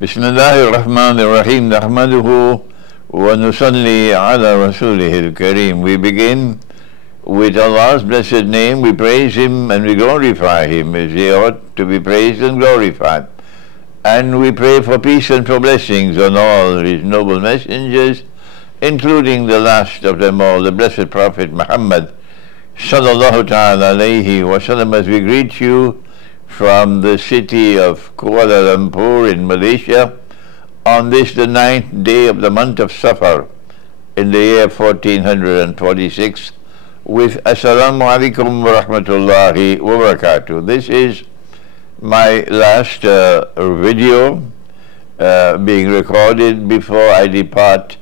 بسم الله الرحمن الرحيم نحمده ونصلي على رسوله الكريم. We begin with Allah's blessed name. We praise Him and we glorify Him as He ought to be praised and glorified. And we pray for peace and for blessings on all His noble messengers, including the last of them all, the blessed Prophet Muhammad sallallahu ta'ala alayhi wa sallam, as we greet you from the city of Kuala Lumpur in Malaysia on this, the 9th day of the month of Safar in the year 1446, with Assalamu alaikum wa rahmatullahi wa barakatuh. This is my last video being recorded before I depart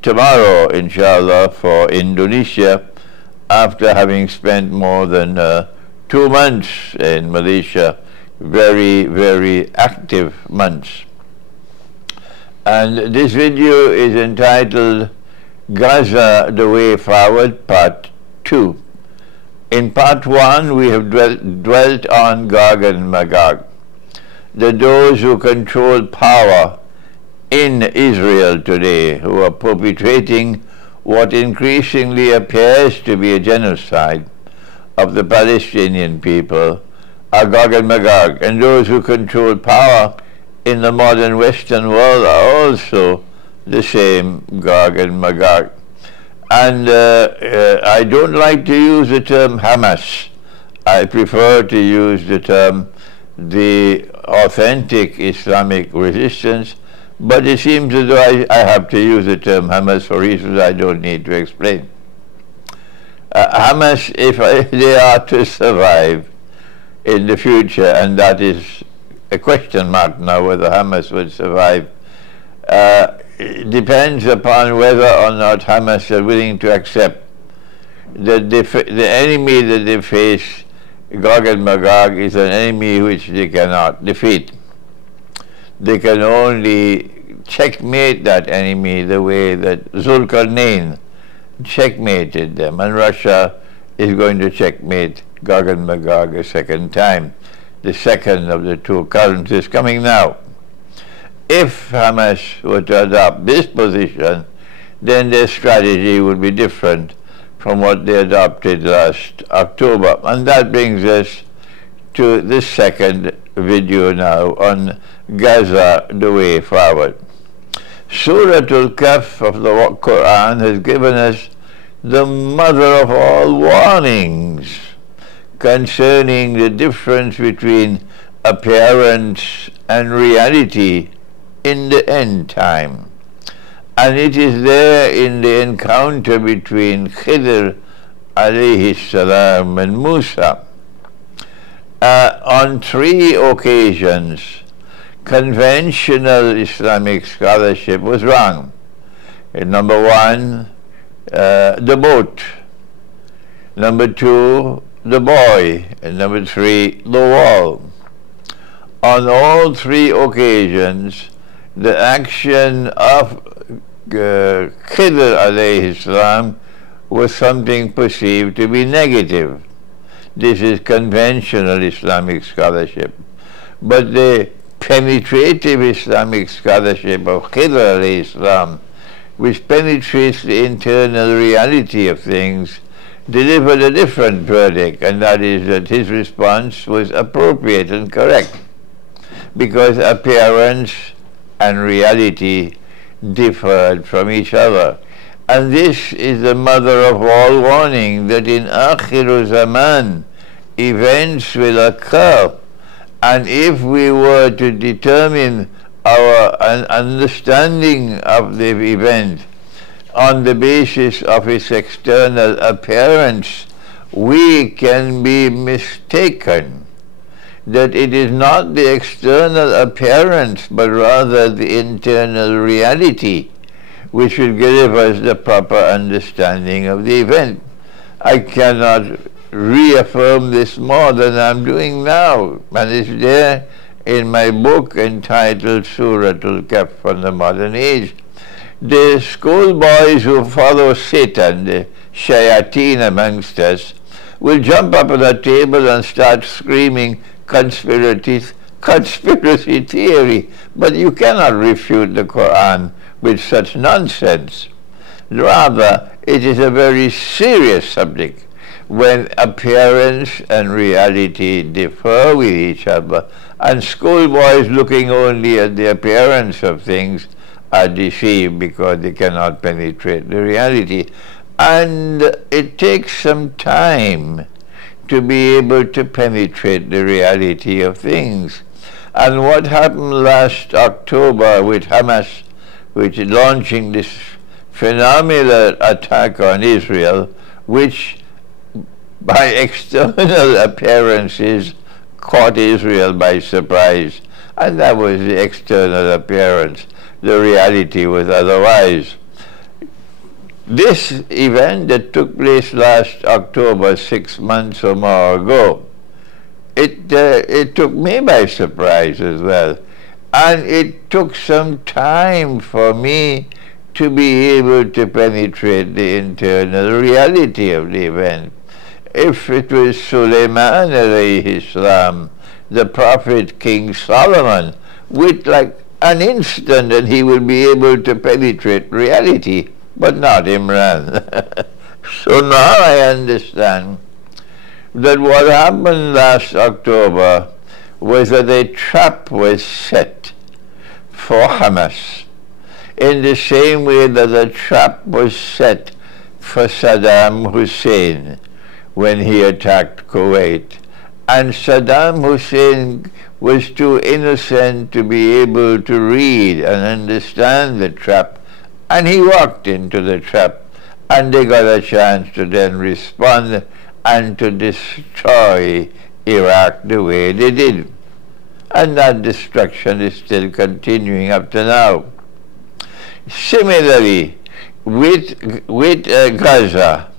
tomorrow, inshallah, for Indonesia, after having spent more than 2 months in Malaysia, very, very active months. And this video is entitled Gaza, the Way Forward, Part 2. In Part 1, we have dwelt on Gog and Magog, those who control power in Israel today, who are perpetrating what increasingly appears to be a genocide of the Palestinian people, are Gog and Magog, and those who control power in the modern Western world are also the same, Gog and Magog. And I don't like to use the term Hamas. I prefer to use the term the authentic Islamic resistance, but it seems as though I have to use the term Hamas for reasons I don't need to explain. Hamas, if they are to survive in the future, and that is a question mark now whether Hamas would survive, it depends upon whether or not Hamas are willing to accept that the enemy that they face, Gog and Magog, is an enemy which they cannot defeat. They can only checkmate that enemy the way that Zulkarnain checkmated them, and Russia is going to checkmate Gog and Magog a second time. The second of the two currents is coming now. If Hamas were to adopt this position, then their strategy would be different from what they adopted last October. And that brings us to the second video now on Gaza, the Way Forward. Surah Al-Kahf of the Quran has given us the mother of all warnings concerning the difference between appearance and reality in the end time. And it is there in the encounter between Khidr alayhi salam and Musa. On 3 occasions, conventional Islamic scholarship was wrong. Number 1, the boat. Number 2, the boy. And number 3, the wall. On all 3 occasions, the action of Khidr alayhi salam was something perceived to be negative. This is conventional Islamic scholarship. But the penetrative Islamic scholarship of Khidr alayhi salam, which penetrates the internal reality of things, delivered a different verdict, and that is that his response was appropriate and correct, because appearance and reality differed from each other. And this is the mother of all warning, that in Akhiru Zaman events will occur, and if we were to determine our understanding of the event on the basis of its external appearance, we can be mistaken that it is not the external appearance but rather the internal reality which will give us the proper understanding of the event. I cannot reaffirm this more than I'm doing now, and it's there in my book entitled Surah Al-Kahf on the Modern Age. The schoolboys who follow Satan, the shayateen amongst us, will jump up on a table and start screaming conspiracies, conspiracy theory, but you cannot refute the Quran with such nonsense. Rather, it is a very serious subject when appearance and reality differ with each other, and schoolboys looking only at the appearance of things are deceived because they cannot penetrate the reality. And it takes some time to be able to penetrate the reality of things. And what happened last October with Hamas, which is launching this phenomenal attack on Israel, which by external appearances caught Israel by surprise. And that was the external appearance. The reality was otherwise. This event that took place last October, 6 months or more ago, it took me by surprise as well. And it took some time for me to be able to penetrate the internal reality of the event. If it was Sulaiman alayhi salam, the prophet King Solomon, with like an instant and he will be able to penetrate reality, but not Imran. So now I understand that what happened last October was that a trap was set for Hamas, in the same way that a trap was set for Saddam Hussein when he attacked Kuwait. And Saddam Hussein was too innocent to be able to read and understand the trap, and he walked into the trap, and they got a chance to then respond and to destroy Iraq the way they did. And that destruction is still continuing up to now. Similarly, with Gaza,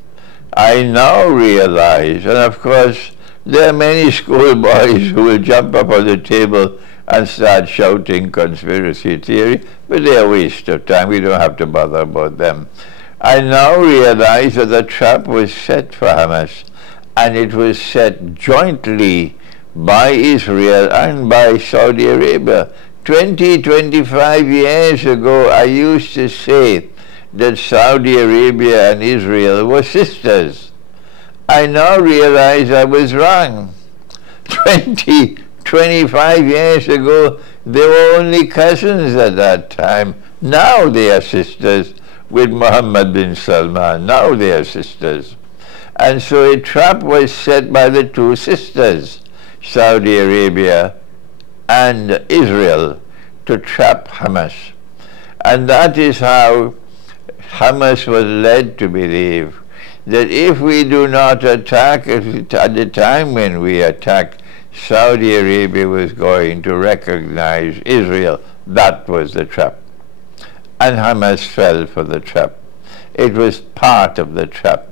I now realize, and of course there are many schoolboys who will jump up on the table and start shouting conspiracy theory, but they're a waste of time. We don't have to bother about them. I now realize that the trap was set for Hamas, and it was set jointly by Israel and by Saudi Arabia. 25 years ago, I used to say that Saudi Arabia and Israel were sisters. I now realize I was wrong. 25 years ago, they were only cousins at that time. Now they are sisters with Mohammed bin Salman. Now they are sisters. And so a trap was set by the two sisters, Saudi Arabia and Israel, to trap Hamas. And that is how Hamas was led to believe that if we do not attack at the time when we attack, Saudi Arabia was going to recognize Israel. That was the trap. And Hamas fell for the trap. It was part of the trap.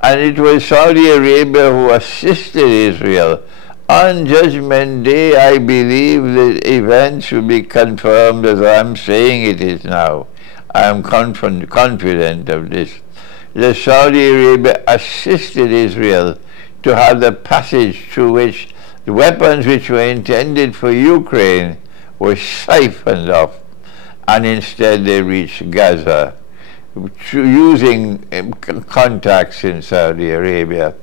And it was Saudi Arabia who assisted Israel. On Judgment Day, I believe the events will be confirmed as I'm saying it is now. I am confident of this. The Saudi Arabia assisted Israel to have the passage through which the weapons which were intended for Ukraine were siphoned off, and instead they reached Gaza using contacts in Saudi Arabia.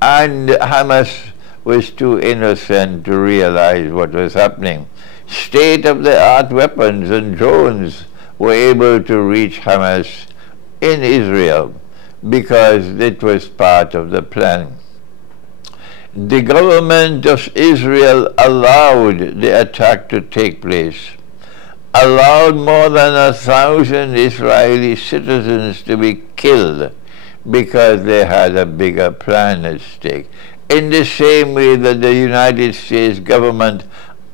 And Hamas was too innocent to realize what was happening. State-of-the-art weapons and drones were able to reach Hamas in Israel because it was part of the plan. The government of Israel allowed the attack to take place, allowed more than 1,000 Israeli citizens to be killed because they had a bigger plan at stake. In the same way that the United States government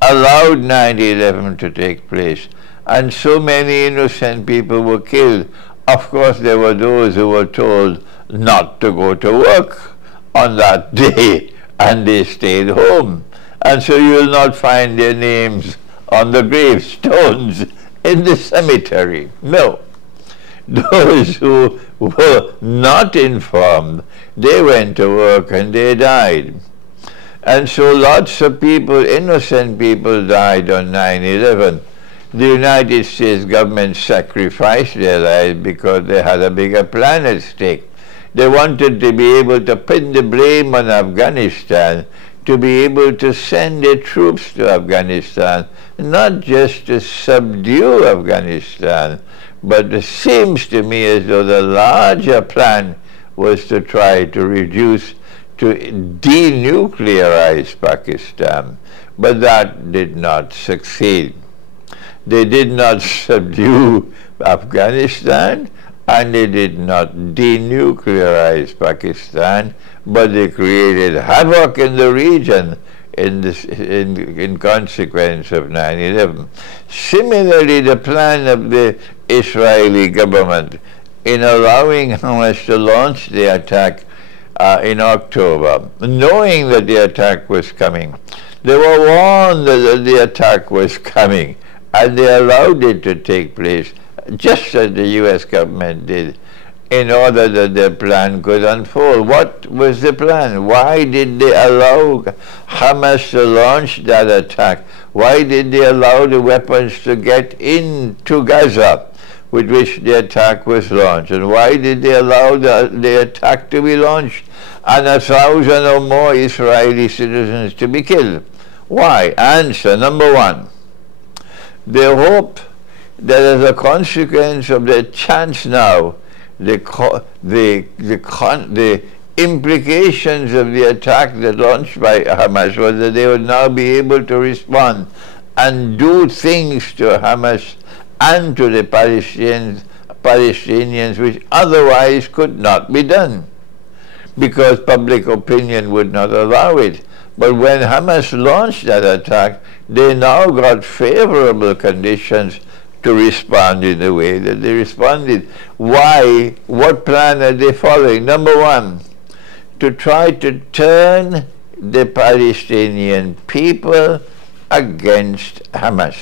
allowed 9/11 to take place, and so many innocent people were killed. Of course, there were those who were told not to go to work on that day, and they stayed home. And so you will not find their names on the gravestones in the cemetery. No. Those who were not informed, they went to work and they died. And so lots of people, innocent people, died on 9/11. The United States government sacrificed their lives because they had a bigger plan at stake. They wanted to be able to pin the blame on Afghanistan, to be able to send their troops to Afghanistan, not just to subdue Afghanistan, but it seems to me as though the larger plan was to try to reduce, to denuclearize Pakistan. But that did not succeed. They did not subdue Afghanistan, and they did not denuclearize Pakistan, but they created havoc in the region in consequence of 9/11. Similarly, the plan of the Israeli government in allowing Hamas to launch the attack in October, knowing that the attack was coming. They were warned that the attack was coming, and they allowed it to take place, just as the U.S. government did, in order that their plan could unfold. What was the plan? Why did they allow Hamas to launch that attack? Why did they allow the weapons to get into Gaza, with which the attack was launched? And why did they allow the attack to be launched and 1,000 or more Israeli citizens to be killed? Why? Answer number one. They hope that as a consequence of the chance now, the implications of the attack that launched by Hamas was that they would now be able to respond and do things to Hamas and to the Palestinians which otherwise could not be done, because public opinion would not allow it. But when Hamas launched that attack, they now got favorable conditions to respond in the way that they responded. Why? What plan are they following? Number one, to try to turn the Palestinian people against Hamas,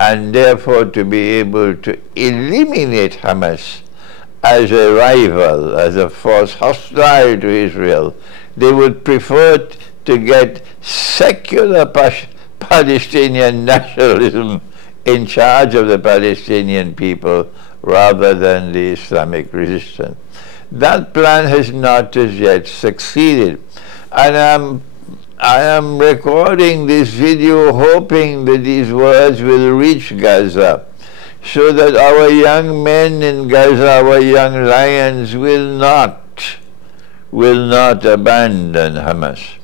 and therefore to be able to eliminate Hamas as a rival, as a force hostile to Israel. They would prefer to get secular Palestinian nationalism in charge of the Palestinian people rather than the Islamic resistance. That plan has not as yet succeeded. And I am recording this video hoping that these words will reach Gaza, so that our young men in Gaza, our young lions, will not abandon Hamas,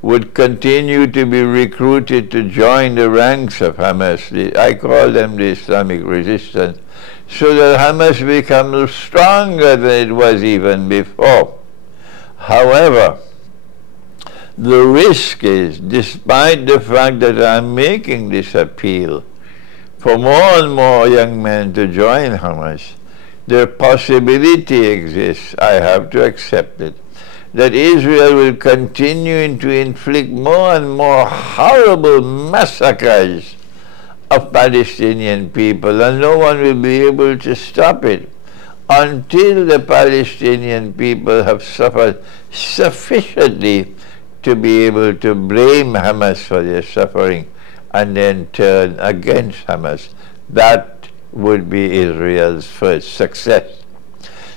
would continue to be recruited to join the ranks of Hamas. I call them the Islamic resistance, so that Hamas becomes stronger than it was even before. However, the risk is, despite the fact that I'm making this appeal for more and more young men to join Hamas, the possibility exists, I have to accept it, that Israel will continue to inflict more and more horrible massacres of Palestinian people, and no one will be able to stop it until the Palestinian people have suffered sufficiently to be able to blame Hamas for their suffering and then turn against Hamas. That would be Israel's first success.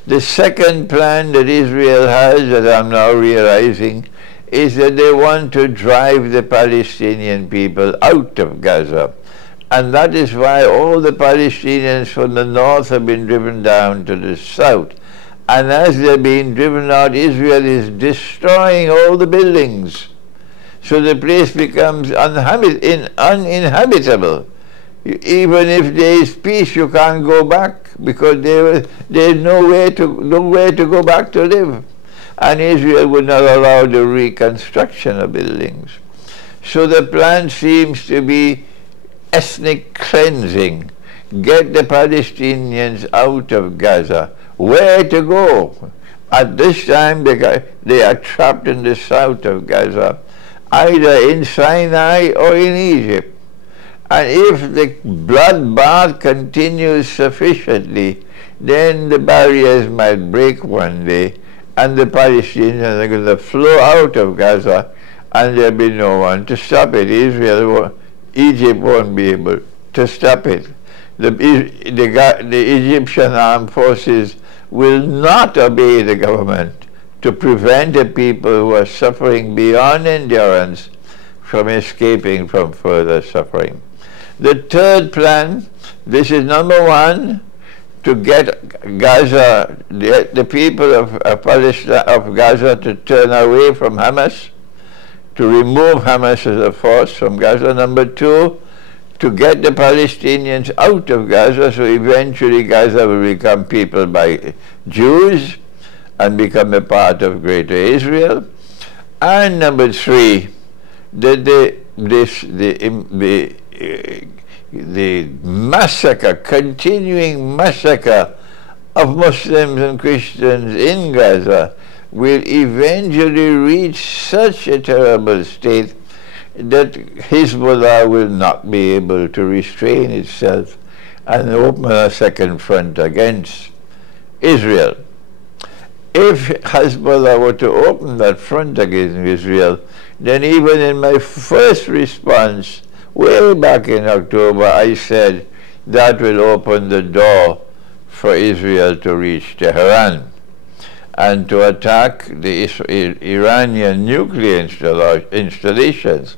The second plan that Israel has, that I'm now realizing, is that they want to drive the Palestinian people out of Gaza. And that is why all the Palestinians from the north have been driven down to the south. And as they're being driven out, Israel is destroying all the buildings. So the place becomes uninhabitable. Even if there is peace, you can't go back, because there is nowhere to go back to live. And Israel would not allow the reconstruction of buildings. So the plan seems to be ethnic cleansing. Get the Palestinians out of Gaza. Where to go? At this time, they are trapped in the south of Gaza, either in Sinai or in Egypt. And if the bloodbath continues sufficiently, then the barriers might break one day, and the Palestinians are going to flow out of Gaza, and there'll be no one to stop it. Egypt won't be able to stop it. The Egyptian armed forces will not obey the government to prevent the people who are suffering beyond endurance from escaping from further suffering. The third plan, this is number one, to get Gaza, the people of Palestine, of Gaza, to turn away from Hamas, to remove Hamas as a force from Gaza. Number two, to get the Palestinians out of Gaza, so eventually Gaza will become peopled by Jews and become a part of Greater Israel. And number three, that the massacre, continuing massacre of Muslims and Christians in Gaza will eventually reach such a terrible state that Hezbollah will not be able to restrain itself and open a second front against Israel. If Hezbollah were to open that front against Israel, then even in my first response, way back in October, I said that will open the door for Israel to reach Tehran and to attack the Iranian nuclear installations.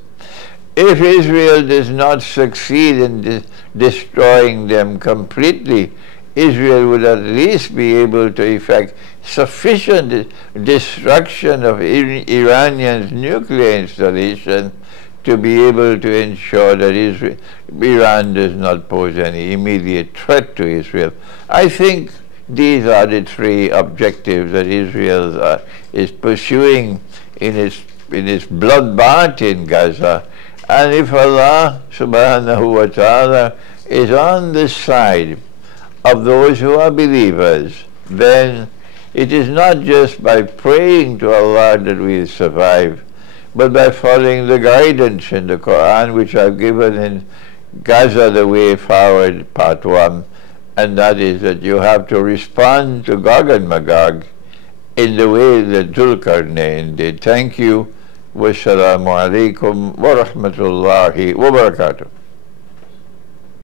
If Israel does not succeed in destroying them completely, Israel would at least be able to effect sufficient destruction of Iranian's nuclear installation to be able to ensure that Iran does not pose any immediate threat to Israel. I think these are the three objectives that Israel is pursuing in its bloodbath in Gaza. And if Allah subhanahu wa ta'ala is on the side of those who are believers, then it is not just by praying to Allah that we survive, but by following the guidance in the Quran, which I've given in Gaza, the Way Forward, Part 1, and that is that you have to respond to Gog and Magog in the way that Zulkarnain did. Thank you. Wassalamu alaikum wa rahmatullahi wa barakatuh.